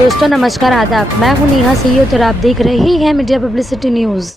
दोस्तों नमस्कार आदाब, मैं हूं नेहा सैयद और आप देख रहे हैं मीडिया पब्लिसिटी न्यूज़।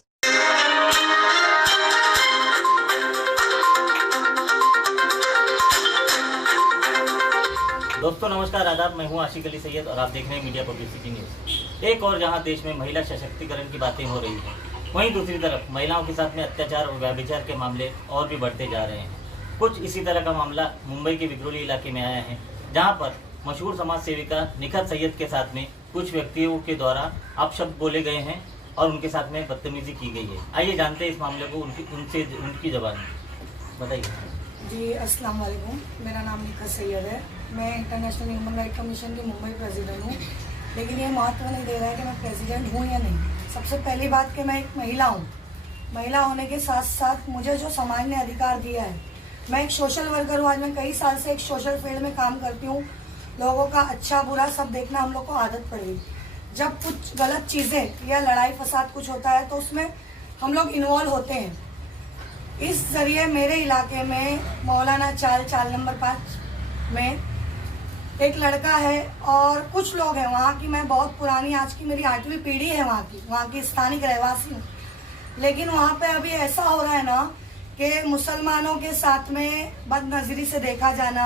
दोस्तों नमस्कार आदाब, मैं हूं आशिक अली सैयद और आप देख रहे हैं मीडिया पब्लिसिटी न्यूज़। एक और जहां देश में महिला सशक्तिकरण की बातें हो रही हैं, वहीं दूसरी तरफ महिलाओं के साथ में अत्याचार और व्यभिचार के मामले और भी बढ़ते जा रहे हैं। कुछ इसी तरह का मामला मुंबई के विक्रोली इलाके में आया है, जहाँ पर मशहूर समाज सेविका निखत सैयद के साथ में कुछ व्यक्तियों के द्वारा अपशब्द बोले गए हैं और उनके साथ में बदतमीजी की गई है। आइए जानते हैं इस मामले को उनकी जबान में। बताइए जी। अस्सलाम वालेकुम, मेरा नाम निखत सैयद है। मैं इंटरनेशनल ह्यूमन राइट कमीशन की मुंबई प्रेसिडेंट हूँ, लेकिन ये महत्व नहीं दे रहा है कि मैं प्रेसिडेंट हूँ या नहीं। सबसे पहली बात कि मैं एक महिला हूँ। महिला होने के साथ साथ मुझे जो समाज ने अधिकार दिया है, मैं एक सोशल वर्कर हूँ। आज मैं कई साल से एक सोशल फील्ड में काम करती हूँ। लोगों का अच्छा बुरा सब देखना हम लोग को आदत पड़ गई। जब कुछ गलत चीज़ें या लड़ाई फसाद कुछ होता है तो उसमें हम लोग इन्वॉल्व होते हैं। इस जरिए मेरे इलाके में मौलाना चाल नंबर 5 में एक लड़का है और कुछ लोग हैं वहाँ की। मैं बहुत पुरानी, आज की मेरी 8वीं पीढ़ी है वहाँ की स्थानिक रहवासी हूँ। लेकिन वहाँ पे अभी ऐसा हो रहा है ना कि मुसलमानों के साथ में बदनज़री से देखा जाना,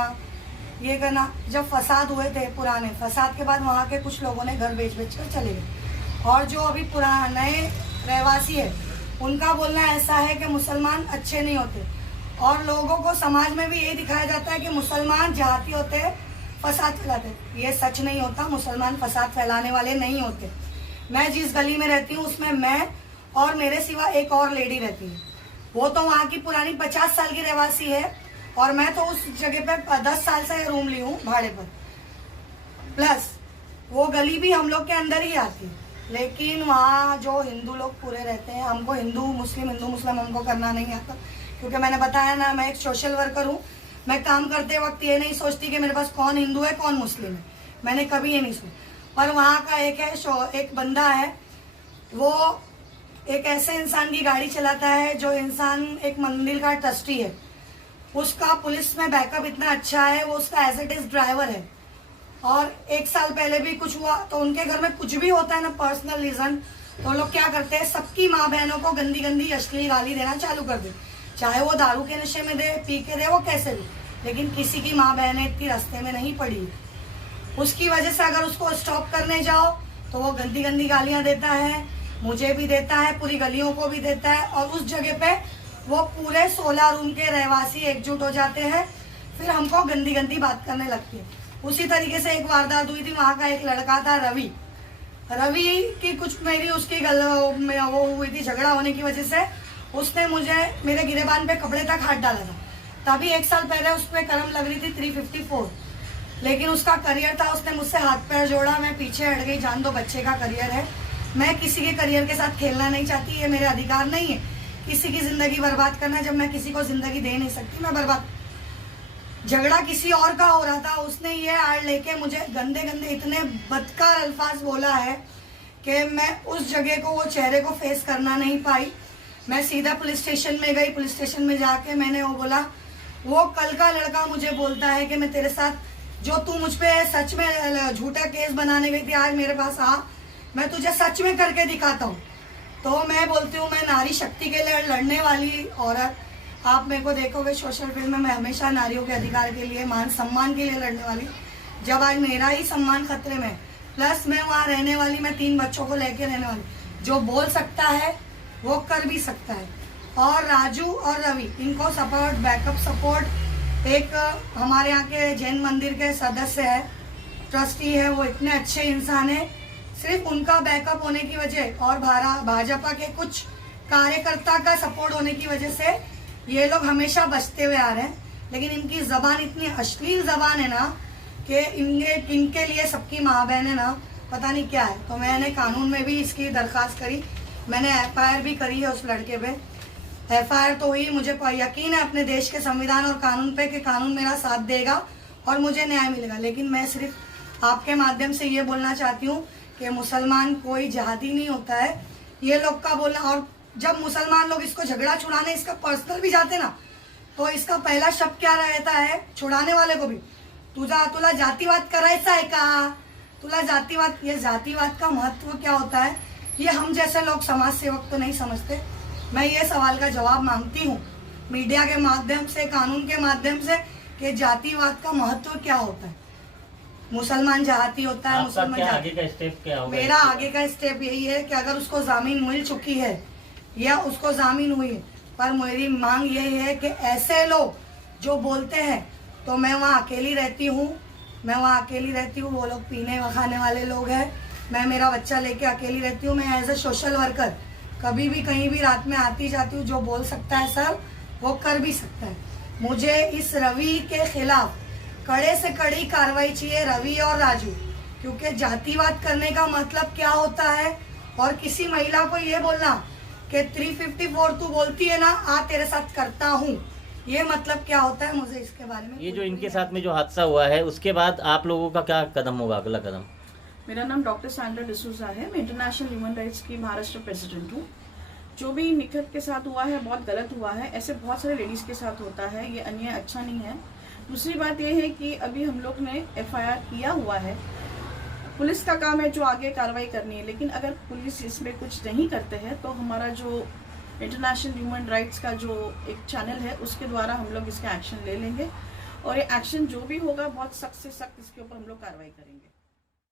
ये करना। जब फसाद हुए थे पुराने फसाद के बाद वहाँ के कुछ लोगों ने घर बेच कर चले गए, और जो अभी पुराने रहवासी है उनका बोलना ऐसा है कि मुसलमान अच्छे नहीं होते, और लोगों को समाज में भी यही दिखाया जाता है कि मुसलमान जहाती होते हैं, फसाद फैलाते। ये सच नहीं होता, मुसलमान फसाद फैलाने वाले नहीं होते। मैं जिस गली में रहती हूँ उसमें मैं और मेरे सिवा एक और लेडी रहती है। वो तो वहाँ की पुरानी 50 साल की रहवासी है, और मैं तो उस जगह पे 10 साल से रूम ली हूँ भाड़े पर। प्लस वो गली भी हम लोग के अंदर ही आती है, लेकिन वहाँ जो हिंदू लोग पूरे रहते हैं। हमको हिंदू मुस्लिम हमको करना नहीं आता, क्योंकि मैंने बताया ना, मैं एक सोशल वर्कर हूँ। मैं काम करते वक्त ये नहीं सोचती कि मेरे पास कौन हिंदू है कौन मुस्लिम है, मैंने कभी ये नहीं सोचा। पर वहाँ का एक बंदा है, वो एक ऐसे इंसान की गाड़ी चलाता है जो इंसान एक मंदिर का ट्रस्टी है। उसका पुलिस में बैकअप इतना अच्छा है, वो उसका एज इट इज ड्राइवर है। और 1 साल पहले भी कुछ हुआ तो उनके घर में कुछ भी होता है ना, पर्सनल रीजन, तो लोग क्या करते हैं, सबकी माँ बहनों को गंदी गंदी अश्लील गाली देना चालू कर दे। चाहे वो दारू के नशे में दे, पी के दे, वो कैसे भी, लेकिन किसी की माँ बहनें इतनी रास्ते में नहीं पड़ी। उसकी वजह से अगर उसको स्टॉप करने जाओ तो वो गंदी गंदी गालियां देता है, मुझे भी देता है, पूरी गलियों को भी देता है। और उस जगह पे वो पूरे 16 रूम के रहवासी एकजुट हो जाते हैं, फिर हमको गंदी गंदी बात करने लगती है। उसी तरीके से एक वारदात हुई थी। वहाँ का एक लड़का था रवि की कुछ मेरी उसकी वो हुई थी, झगड़ा होने की वजह से उसने मुझे मेरे गिरेबान पे कपड़े तक हाथ डाला था। तभी 1 साल पहले उस पर कलम लग रही थी 354, लेकिन उसका करियर था, उसने मुझसे हाथ पैर जोड़ा, मैं पीछे हट गई। जान दो, बच्चे का करियर है, मैं किसी के करियर के साथ खेलना नहीं चाहती। ये मेरे अधिकार नहीं है किसी की जिंदगी बर्बाद करना। जब मैं किसी को जिंदगी दे नहीं सकती, मैं बर्बाद। झगड़ा किसी और का हो रहा था, उसने ये आड़ लेके मुझे गंदे गंदे इतने बदकार अल्फाज बोला है कि मैं उस जगह को, वो चेहरे को फेस करना नहीं पाई। मैं सीधा पुलिस स्टेशन में गई। पुलिस स्टेशन में जाके मैंने वो बोला, वो कल का लड़का मुझे बोलता है कि मैं तेरे साथ, जो तू मुझ पे सच में झूठा केस बनाने गई थी, आज मेरे पास आ, मैं तुझे सच में करके दिखाता हूँ। तो मैं बोलती हूँ, मैं नारी शक्ति के लिए लड़ने वाली औरत। आप मेरे को देखोगे सोशल फील्ड में, मैं हमेशा नारियों के अधिकार के लिए, मान सम्मान के लिए लड़ने वाली। जब आज मेरा ही सम्मान खतरे में, प्लस मैं वहाँ रहने वाली, मैं 3 बच्चों को लेके रहने वाली। जो बोल सकता है वो कर भी सकता है। और राजू और रवि, इनको सपोर्ट, बैकअप सपोर्ट, एक हमारे यहाँ के जैन मंदिर के सदस्य है, ट्रस्टी है, वो इतने अच्छे इंसान है। सिर्फ उनका बैकअप होने की वजह और भाजपा के कुछ कार्यकर्ता का सपोर्ट होने की वजह से ये लोग हमेशा बचते हुए आ रहे हैं। लेकिन इनकी जबान इतनी अश्लील जबान है ना कि इनके लिए सबकी माँ बहन है ना, पता नहीं क्या है। तो मैंने कानून में भी इसकी दरख्वास्त करी, मैंने FIR भी करी है उस लड़के पे। FIR तो हुई, मुझे यकीन है अपने देश के संविधान और कानून पे कि कानून मेरा साथ देगा और मुझे न्याय मिलेगा। लेकिन मैं सिर्फ आपके माध्यम से ये बोलना चाहती हूँ कि मुसलमान कोई जहादी नहीं होता है, ये लोग का बोलना। और जब मुसलमान लोग इसको झगड़ा छुड़ाने, इसका पर्सनल भी जाते ना, तो इसका पहला शब्द क्या रहता है छुड़ाने वाले को भी, तुला जातिवाद करायचा आहे का, तुला जातिवाद, ये जातिवाद का महत्व क्या होता है ये हम जैसे लोग समाज सेवक तो नहीं समझते। मैं ये सवाल का जवाब मांगती हूँ मीडिया के माध्यम से, कानून के माध्यम से, कि जातिवाद का महत्व क्या होता है। मुसलमान जाति होता है, आपका मुसलमान क्या जाति। आगे का स्टेप क्या होगा? मेरा आगे का स्टेप यही है कि अगर उसको जामीन मिल चुकी है या उसको जामीन हुई है, पर मेरी मांग यही है कि ऐसे लोग जो बोलते हैं, तो मैं वहाँ अकेली रहती हूँ, वो लोग पीने व खाने वाले लोग हैं, मैं मेरा बच्चा लेके अकेली रहती हूँ। मैं एज ए सोशल वर्कर कभी भी कहीं भी रात में आती जाती हूँ, जो बोल सकता है सर वो कर भी सकता है। मुझे इस रवि के खिलाफ कड़े से कड़ी कार्रवाई चाहिए, रवि और राजू, क्योंकि जातिवाद करने का मतलब क्या होता है। और किसी महिला को ये बोलना कि 354 तू बोलती है ना, आ तेरे साथ करता हूँ, ये मतलब क्या होता है, मुझे इसके बारे में ये जो इनके साथ में जो हादसा हुआ है उसके बाद आप लोगों का क्या कदम होगा, अगला कदम? मेरा नाम डॉक्टर सैंड्रा डिसूजा है। मैं इंटरनेशनल ह्यूमन राइट्स की महाराष्ट्र प्रेसिडेंट हूँ। जो भी निखत के साथ हुआ है बहुत गलत हुआ है, ऐसे बहुत सारे लेडीज़ के साथ होता है, ये अन्याय अच्छा नहीं है। दूसरी बात ये है कि अभी हम लोग ने FIR किया हुआ है, पुलिस का काम है जो आगे कार्रवाई करनी है, लेकिन अगर पुलिस इसमें कुछ नहीं करते हैं तो हमारा जो इंटरनेशनल ह्यूमन राइट्स का जो एक चैनल है उसके द्वारा हम लोग इसका एक्शन ले लेंगे, और ये एक्शन जो भी होगा बहुत सख्त से सख्त इसके ऊपर हम लोग कार्रवाई करेंगे।